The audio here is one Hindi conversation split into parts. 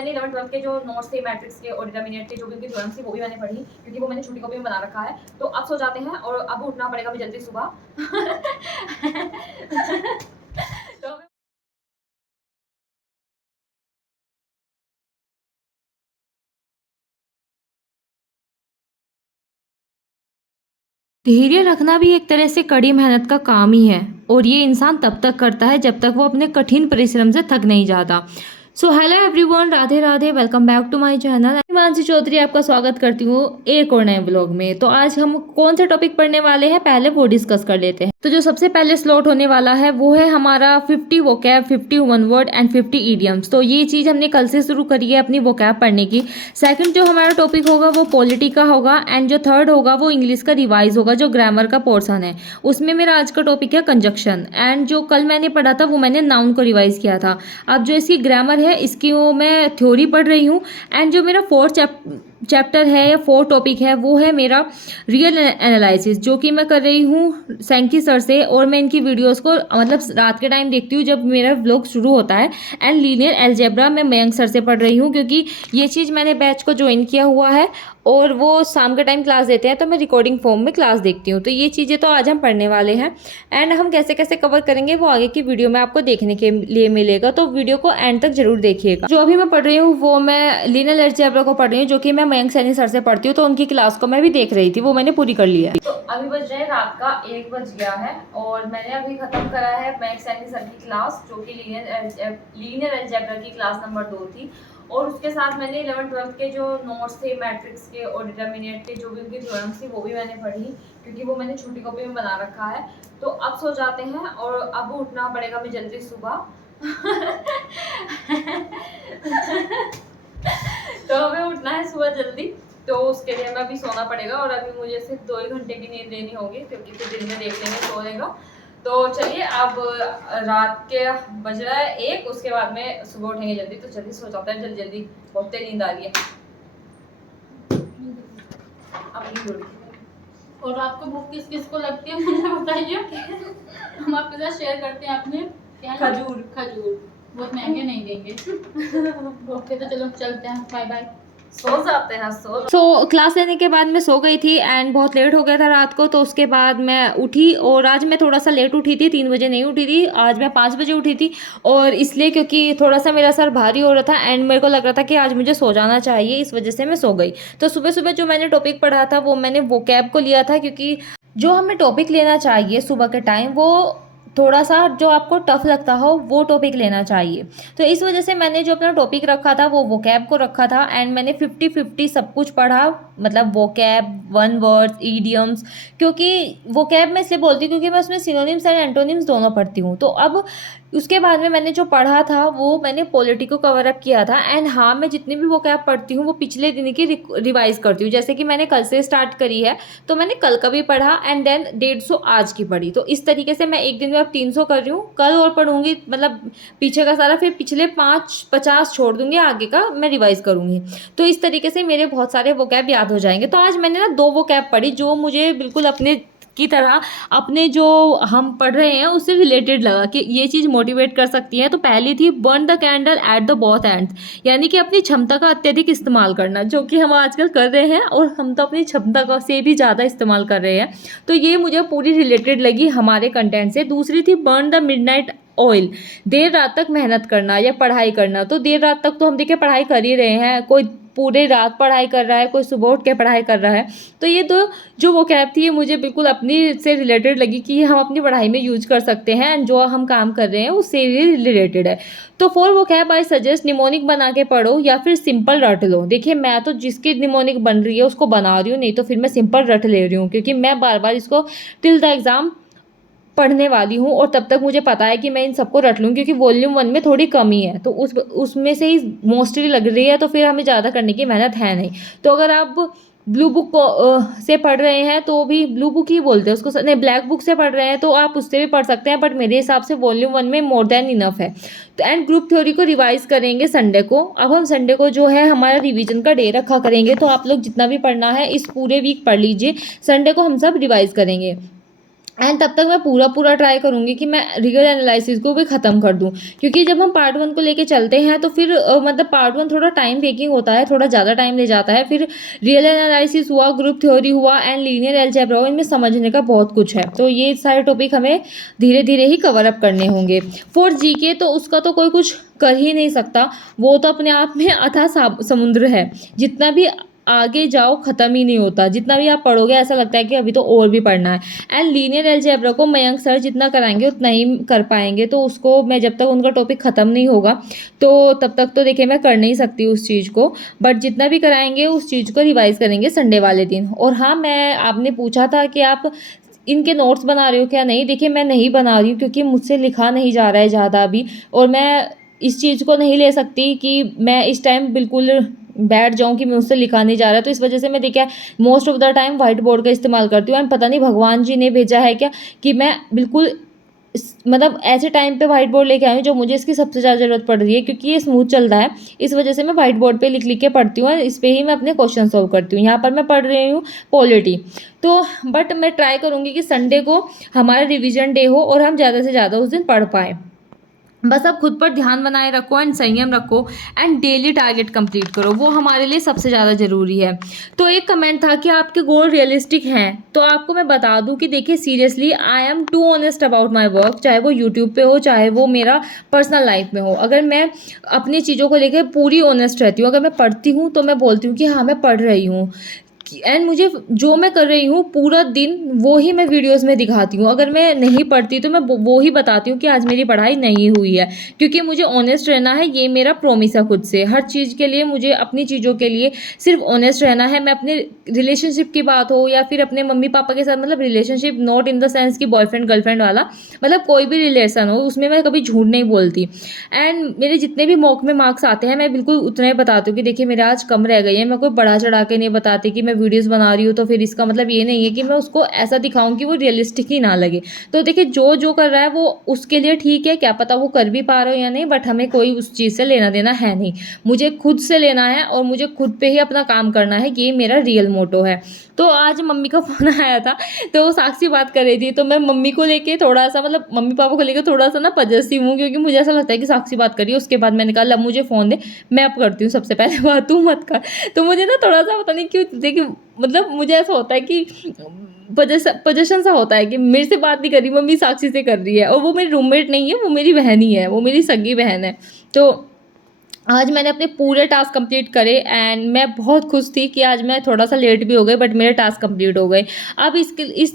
मैंने 11th-12th के जो नोट्स थे मैट्रिक्स के और डिटरमिनेंट के जो भी उनकी थ्योरम्स थी वो भी मैंने पढ़ी, क्योंकि वो मैंने छोटी कॉपी में बना रखा है। तो अब सो जाते हैं और अब उठना पड़ेगा अभी जल्दी सुबह। तो धैर्य रखना भी एक तरह से कड़ी मेहनत का काम ही है और ये इंसान तब तक करता है जब तक वो अपने कठिन परिश्रम से थक नहीं जाता। So hello everyone, Radhe Radhe, welcome back to my channel. Mansi Chaudhary आपका स्वागत करती हूँ एक और नए ब्लॉग में। तो आज हम कौन सा टॉपिक पढ़ने वाले हैं पहले वो डिस्कस कर लेते हैं। तो जो सबसे पहले स्लॉट होने वाला है वो है हमारा 50 vocab, 50 one word and 50 idioms. तो ये चीज़ हमने कल से शुरू करी है अपनी वोकैब पढ़ने की। सेकंड जो हमारा टॉपिक होगा वो पॉलिटी का होगा एंड जो थर्ड होगा वो इंग्लिश का रिवाइज होगा, जो ग्रामर का पोर्शन है। उसमें मेरा आज का टॉपिक है कंजक्शन एंड जो कल मैंने पढ़ा था वो मैंने नाउन को रिवाइज किया था। अब जो इसकी ग्रामर है इसकी वो मैं थ्योरी पढ़ रही हूँ एंड जो मेरा फोर्थ चैप्टर है या फोर्थ टॉपिक है वो है मेरा रियल एनालिसिस, जो कि मैं कर रही हूँ सैंकी सर से। और मैं इनकी वीडियोस को मतलब रात के टाइम देखती हूँ जब मेरा व्लॉग शुरू होता है। एंड लीनियर अलजेब्रा मैं मयंक सर से पढ़ रही हूँ, क्योंकि ये चीज़ मैंने बैच को ज्वाइन किया हुआ है और वो शाम के टाइम क्लास देते हैं तो मैं रिकॉर्डिंग फॉर्म में क्लास देखती हूँ। तो ये चीज़ें तो आज हम पढ़ने वाले हैं एंड हम कैसे कैसे कवर करेंगे वो आगे की वीडियो में आपको देखने के लिए मिलेगा। तो वीडियो को एंड तक जरूर देखिएगा। जो अभी मैं पढ़ रही हूँ वो मैं लीनियर अलजेब्रा को पढ़ रही हूँ, जो कि मैं मयंक सैनी सर से पढ़ती हूँ। तो उनकी क्लास को मैं भी देख रही थी, वो मैंने पूरी कर लिया है। तो अभी बज रहे हैं रात का 1 बज गया है और मैंने अभी खत्म करा है मैथ्स सैनी सर की क्लास, जो कि लीनियर अलजेब्रा की क्लास नंबर 2 थी। और उसके साथ मैंने 11th-12th के जो नोट्स थे मैट्रिक्स के और डिटरमिनेंट के जो भी उनकी थ्योरम्स थी वो भी मैंने पढ़ी, क्योंकि वो मैंने छोटी कॉपी में बना रखा है। तो अब सो जाते हैं और अब उठना पड़ेगा हमें जल्दी सुबह। तो हमें उठना है सुबह जल्दी, तो उसके लिए हमें अभी सोना पड़ेगा और अभी मुझे सिर्फ 2 ही घंटे की नींद लेनी होगी, क्योंकि फिर दिन में देख लेंगे सो लेगा। तो चलिए अब रात के बज रहा है 1, उसके बाद में सुबह उठेंगे जल्दी। तो जल्दी सो जाते हैं जल्दी जल्दी, बहुत तेज नींद आ रही है। अब नींद उड़ी। और आपको भूख किस किस को लगती है मुझे बताइए। हम आपके साथ शेयर करते हैं। आपने क्या? खजूर। खजूर बहुत महंगे नहीं देंगे। ओके तो चलो चलते हैं, बाय बाय। सो जाते हैं सो क्लास लेने के बाद मैं सो गई थी एंड बहुत लेट हो गया था रात को। तो उसके बाद मैं उठी और आज मैं थोड़ा सा लेट उठी थी, 3 बजे नहीं उठी थी, आज मैं 5 बजे उठी थी। और इसलिए क्योंकि थोड़ा सा मेरा सर भारी हो रहा था एंड मेरे को लग रहा था कि आज मुझे सो जाना चाहिए, इस वजह से मैं सो गई। तो सुबह सुबह जो मैंने टॉपिक पढ़ा था वो मैंने वोकैब को लिया था, क्योंकि जो हमें टॉपिक लेना चाहिए सुबह के टाइम वो थोड़ा सा जो आपको टफ लगता हो वो टॉपिक लेना चाहिए। तो इस वजह से मैंने जो अपना टॉपिक रखा था वो वोकैब को रखा था एंड मैंने 50-50 सब कुछ पढ़ा, मतलब वोकैब, वन वर्ड्स, ईडियम्स। क्योंकि वोकैब मैं इसलिए बोलती हूँ क्योंकि मैं उसमें सिनोनिम्स एंड एंटोनिम्स दोनों पढ़ती हूँ। तो अब उसके बाद में मैंने जो पढ़ा था वो मैंने पॉलिटी को कवर अप किया था। एंड हाँ, मैं जितनी भी वोकैब पढ़ती हूँ वो पिछले दिन की रिवाइज करती हूँ। जैसे कि मैंने कल से स्टार्ट करी है तो मैंने कल का भी पढ़ा एंड देन 150 आज की पढ़ी। तो इस तरीके से मैं एक दिन में अब 300 कर रही हूँ, कल और पढ़ूंगी, मतलब पीछे का सारा, फिर पिछले 50 छोड़ दूंगी, आगे का मैं रिवाइज करूंगी। तो इस तरीके से मेरे बहुत सारे वोकैब याद हो जाएंगे। तो आज मैंने ना 2 वोकैब पढ़ी जो मुझे बिल्कुल अपने की तरह अपने जो हम पढ़ रहे हैं उससे रिलेटेड लगा कि ये चीज़ मोटिवेट कर सकती है। तो पहली थी burn the candle at the both ends, यानी कि अपनी क्षमता का अत्यधिक इस्तेमाल करना, जो कि हम आजकल कर रहे हैं और हम तो अपनी क्षमता का से भी ज़्यादा इस्तेमाल कर रहे हैं। तो ये मुझे पूरी रिलेटेड लगी हमारे कंटेंट से। दूसरी थी बर्न द मिडनाइट ऑयल, देर रात तक मेहनत करना या पढ़ाई करना। तो देर रात तक तो हम देखिए पढ़ाई कर ही रहे हैं, कोई पूरे रात पढ़ाई कर रहा है, कोई सुबह उठ के पढ़ाई कर रहा है। तो ये दो जो वोकैब थी ये मुझे बिल्कुल अपनी से रिलेटेड लगी कि हम अपनी पढ़ाई में यूज कर सकते हैं एंड जो हम काम कर रहे हैं उससे रिलेटेड है। तो 4 वोकैब आई सजेस्ट निमोनिक बना के पढ़ो या फिर सिंपल रट लो। देखिए मैं तो जिसकी निमोनिक बन रही है उसको बना रही हूँ, नहीं तो फिर मैं सिंपल रट ले रही हूँ, क्योंकि मैं बार बार इसको टिल द एग्ज़ाम पढ़ने वाली हूँ और तब तक मुझे पता है कि मैं इन सबको रट लूँ, क्योंकि वॉल्यूम 1 में थोड़ी कमी है तो उसमें से ही मोस्टली लग रही है, तो फिर हमें ज़्यादा करने की मेहनत है नहीं। तो अगर आप ब्लू बुक से पढ़ रहे हैं तो भी ब्लू बुक ही बोलते हैं उसको, नहीं ब्लैक बुक से पढ़ रहे हैं तो आप उससे भी पढ़ सकते हैं, बट मेरे हिसाब से वॉल्यूम 1 में मोर देन इनफ है। तो एंड ग्रुप थ्योरी को रिवाइज करेंगे संडे को। अब हम संडे को जो है हमारा रिवीजन का डे रखा करेंगे, तो आप लोग जितना भी पढ़ना है इस पूरे वीक पढ़ लीजिए, संडे को हम सब रिवाइज करेंगे। एंड तब तक मैं पूरा ट्राई करूँगी कि मैं रियल एनालिसिस को भी ख़त्म कर दूँ, क्योंकि जब हम पार्ट 1 को लेके चलते हैं तो फिर मतलब पार्ट 1 थोड़ा टाइम टेकिंग होता है, थोड़ा ज़्यादा टाइम ले जाता है। फिर रियल एनालिसिस हुआ, ग्रुप थ्योरी हुआ एंड लीनियर अलजेब्रा हुआ, इनमें समझने का बहुत कुछ है। तो ये सारे टॉपिक हमें धीरे-धीरे ही कवर अप करने होंगे। फॉर जीके तो उसका तो कोई कुछ कर ही नहीं सकता, वो तो अपने आप में अथाह समुद्र है। जितना भी आगे जाओ ख़त्म ही नहीं होता, जितना भी आप पढ़ोगे ऐसा लगता है कि अभी तो और भी पढ़ना है। एंड लीनियर अलजेब्रा को मयंक सर जितना कराएंगे उतना ही कर पाएंगे, तो उसको मैं जब तक उनका टॉपिक ख़त्म नहीं होगा तो तब तक तो देखिए मैं कर नहीं सकती उस चीज़ को, बट जितना भी कराएंगे उस चीज़ को रिवाइज़ करेंगे संडे वाले दिन। और हाँ, मैं आपने पूछा था कि आप इनके नोट्स बना रहे हो क्या? नहीं, देखिए मैं नहीं बना रही हूँ, क्योंकि मुझसे लिखा नहीं जा रहा है ज़्यादा अभी, और मैं इस चीज़ को नहीं ले सकती कि मैं इस टाइम बिल्कुल बैठ जाऊँ कि मुझसे लिखा नहीं जा रहा है। तो इस वजह से मैं देखिए most of the time white board का इस्तेमाल करती हूँ। एंड पता नहीं भगवान जी ने भेजा है क्या कि मैं बिल्कुल मतलब ऐसे टाइम पे व्हाइट बोर्ड लेके आई हूँ जो मुझे इसकी सबसे ज़्यादा ज़रूरत पड़ रही है, क्योंकि ये स्मूथ चल रहा है। इस वजह से मैं व्हाइट बोर्ड पे लिख लिख के पढ़ती हूँ और इस पे ही मैं अपने क्वेश्चन सॉल्व करती हूँ। यहाँ पर मैं पढ़ रही हूँ पॉलिटी। तो बट मैं ट्राई करूँगी कि संडे को हमारा रिविजन डे हो और हम ज़्यादा से ज़्यादा उस दिन पढ़ पाएँ। बस आप खुद पर ध्यान बनाए रखो एंड संयम रखो एंड डेली टारगेट कंप्लीट करो, वो हमारे लिए सबसे ज़्यादा ज़रूरी है। तो एक कमेंट था कि आपके गोल रियलिस्टिक हैं, तो आपको मैं बता दूं कि देखिए seriously I am too honest about my work, चाहे वो यूट्यूब पे हो चाहे वो मेरा पर्सनल लाइफ में हो। अगर मैं अपनी चीज़ों को लेकर पूरी ऑनेस्ट रहती हूँ, अगर मैं पढ़ती हूँ तो मैं बोलती हूँ कि हाँ मैं पढ़ रही हूँ, एंड मुझे जो मैं कर रही हूँ पूरा दिन वो ही मैं वीडियोस में दिखाती हूँ। अगर मैं नहीं पढ़ती तो मैं वो ही बताती हूँ कि आज मेरी पढ़ाई नहीं हुई है, क्योंकि मुझे ऑनेस्ट रहना है, ये मेरा प्रॉमिस है खुद से। हर चीज़ के लिए मुझे अपनी चीज़ों के लिए सिर्फ ऑनेस्ट रहना है। मैं अपने रिलेशनशिप की बात हो या फिर अपने मम्मी पापा के साथ, मतलब relationship not in the sense कि बॉयफ्रेंड गर्लफ्रेंड वाला, मतलब कोई भी रिलेशन हो उसमें मैं कभी झूठ नहीं बोलती। एंड मेरे जितने भी मॉक में मार्क्स आते हैं मैं बिल्कुल उतना ही बताती हूँ कि देखिए मेरे आज कम रह गए हैं। मैं कोई बढ़ा चढ़ा के नहीं बताती कि मैं वीडियोस बना रही हूँ तो फिर इसका मतलब ये नहीं है कि मैं उसको ऐसा दिखाऊं कि वो रियलिस्टिक ही ना लगे। तो देखिए जो जो कर रहा है वो उसके लिए ठीक है, क्या पता वो कर भी पा रहे हो या नहीं, बट हमें कोई उस चीज़ से लेना देना है नहीं। मुझे खुद से लेना है और मुझे खुद पे ही अपना काम करना है, ये मेरा रियल मोटो है। तो आज मम्मी का फ़ोन आया था तो वो साक्षी बात कर रही थी, तो मैं मम्मी को लेके थोड़ा सा, मतलब मम्मी पापा को लेकर थोड़ा सा ना पजेसिव हूँ, क्योंकि मुझे ऐसा लगता है कि साक्षी बात करी। उसके बाद मैंने कहा लब मुझे फ़ोन दे, मैं अब करती हूँ सबसे पहले बात, तू मत कर। तो मुझे ना थोड़ा सा पता नहीं क्यों, देखिए मतलब मुझे ऐसा होता है कि पोजेशन सा होता है कि मेरे से बात नहीं कर रही मम्मी, साक्षी से कर रही है। और वो मेरी रूममेट नहीं है, वो मेरी बहन ही है, वो मेरी सगी बहन है। तो आज मैंने अपने पूरे टास्क कंप्लीट करे एंड मैं बहुत खुश थी कि आज मैं थोड़ा सा लेट भी हो गई बट मेरे टास्क कंप्लीट हो गए। अब इस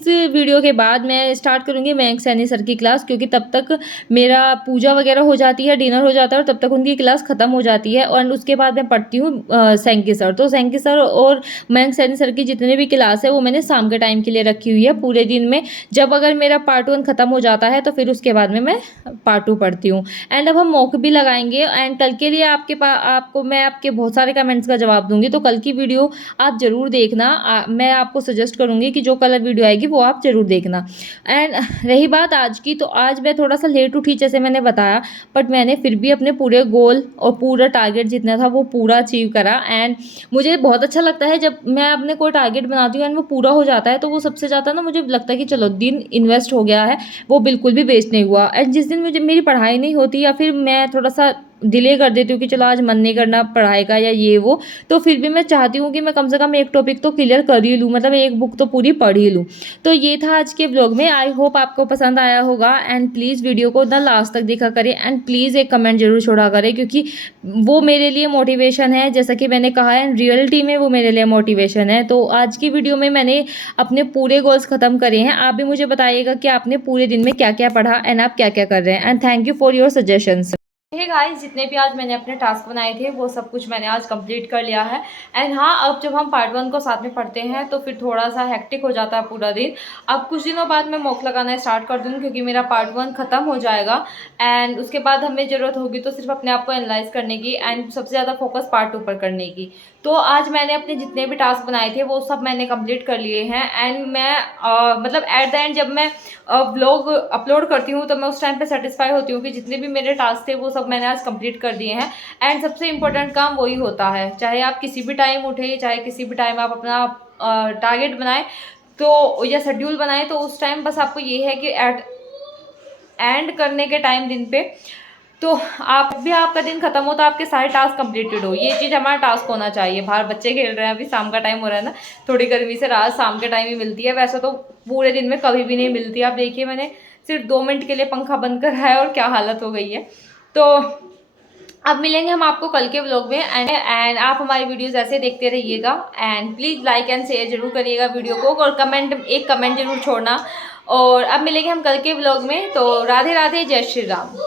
वीडियो के बाद मैं स्टार्ट करूँगी मयंक सैनी सर की क्लास, क्योंकि तब तक मेरा पूजा वगैरह हो जाती है, डिनर हो जाता है और तब तक उनकी क्लास ख़त्म हो जाती है। और उसके बाद मैं पढ़ती हूँ सैंकी सर। तो सैंकी सर और मयंक सैनी सर की जितने भी क्लास है वो मैंने शाम के टाइम के लिए रखी हुई है पूरे दिन में। जब अगर मेरा पार्ट 1 ख़त्म हो जाता है तो फिर उसके बाद में मैं पार्ट 2 पढ़ती हूँ। एंड अब हम मॉक भी लगाएंगे एंड कल के लिए आपको मैं आपके बहुत सारे कमेंट्स का जवाब दूंगी, तो कल की वीडियो आप ज़रूर देखना। मैं आपको सजेस्ट करूंगी कि जो कल वीडियो आएगी वो आप ज़रूर देखना। एंड रही बात आज की, तो आज मैं थोड़ा सा लेट उठी जैसे मैंने बताया, बट मैंने फिर भी अपने पूरे गोल और पूरा टारगेट जितना था वो पूरा अचीव करा। एंड मुझे बहुत अच्छा लगता है जब मैं अपने कोई टारगेट बनाती हूँ एंड वो पूरा हो जाता है, तो वो सबसे ज़्यादा ना मुझे लगता है कि चलो दिन इन्वेस्ट हो गया है, वो बिल्कुल भी वेस्ट नहीं हुआ। एंड जिस दिन मुझे मेरी पढ़ाई नहीं होती या फिर मैं थोड़ा सा डिले कर देती हूँ कि चलो आज मन नहीं करना पढ़ाई का या ये वो, तो फिर भी मैं चाहती हूँ कि मैं कम से कम एक टॉपिक तो क्लियर कर ही लूँ, मतलब एक बुक तो पूरी पढ़ ही लूँ। तो ये था आज के व्लॉग में। आई होप आपको पसंद आया होगा एंड प्लीज़ वीडियो को ना लास्ट तक देखा करें एंड प्लीज़ एक कमेंट जरूर छोड़ा करें, क्योंकि वो मेरे लिए मोटिवेशन है, जैसा कि मैंने कहा है एंड रियलिटी में वो मेरे लिए मोटिवेशन है। तो आज की वीडियो में मैंने अपने पूरे गोल्स ख़त्म करे हैं। आप भी मुझे बताइएगा कि आपने पूरे दिन में क्या क्या पढ़ा एंड आप क्या क्या कर रहे हैं। And thank you for your suggestions. Hey guys, जितने भी आज मैंने अपने टास्क बनाए थे वो सब कुछ मैंने आज कंप्लीट कर लिया है। एंड हाँ, अब जब हम पार्ट 1 को साथ में पढ़ते हैं तो फिर थोड़ा सा हेक्टिक हो जाता है पूरा दिन। अब कुछ दिनों बाद मैं मॉक लगाना स्टार्ट कर दूँगी, क्योंकि मेरा पार्ट 1 ख़त्म हो जाएगा एंड उसके बाद हमें ज़रूरत होगी तो सिर्फ अपने आप को एनालाइज करने की एंड सबसे ज़्यादा फोकस पार्ट 2 पर करने की। तो आज मैंने अपने जितने भी टास्क बनाए थे वो सब मैंने कंप्लीट कर लिए हैं। एंड मैं मतलब एट द एंड जब मैं व्लॉग अपलोड करती हूँ तो मैं उस टाइम पे सेटिस्फाई होती हूँ कि जितने भी मेरे टास्क थे वो सब मैंने आज कंप्लीट कर दिए हैं। एंड सबसे इम्पोर्टेंट काम वही होता है, चाहे आप किसी भी टाइम उठे, चाहे किसी भी टाइम आप अपना टारगेट बनाएं, तो या शेड्यूल बनाएं तो उस टाइम बस आपको ये है कि एंड करने के टाइम दिन पे तो आपका दिन खत्म हो तो आपके सारे टास्क कंप्लीटेड हो, ये चीज़ हमारा टास्क होना चाहिए। बाहर बच्चे खेल रहे हैं, अभी शाम का टाइम हो रहा है ना, थोड़ी गर्मी से रात शाम के टाइम ही मिलती है, वैसे तो पूरे दिन में कभी भी नहीं मिलती। आप देखिए मैंने सिर्फ 2 मिनट के लिए पंखा बंद कर है और क्या हालत हो गई है। तो अब मिलेंगे हम आपको कल के व्लॉग में एंड आप हमारी वीडियोस ऐसे देखते रहिएगा and please like and share जरूर करिएगा वीडियो को और एक कमेंट जरूर छोड़ना। और अब मिलेंगे हम कल के व्लॉग में, तो राधे राधे, जय श्री राम।